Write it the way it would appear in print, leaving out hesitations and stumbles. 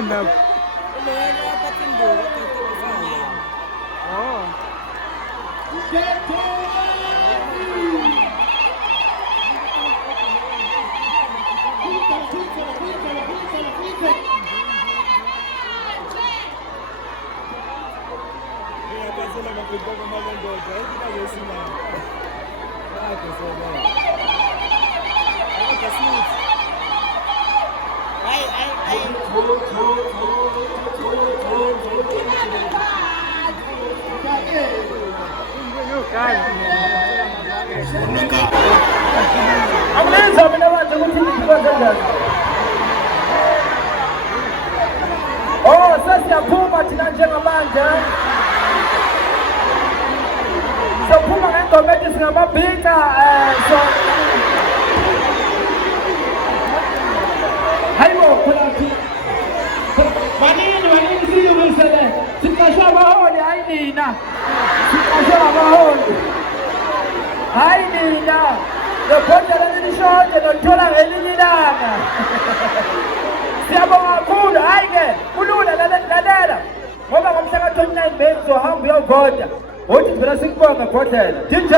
line up. Oh. Oh, sasa Puma tinanjenga manja. So Puma ngengoma singamabhika so hayibo phakathi. Manini siyubusele. Sikashwa baholi ayinina. Sikashwa baholi. Ayinina. Lokho lelishoje nothola ngelinilanga. Siyabonga kakhulu hayike kulula lalela ngoba ngomhla ka 29 May sohamba uyovota uthi phela sikubonga bhodlela DJ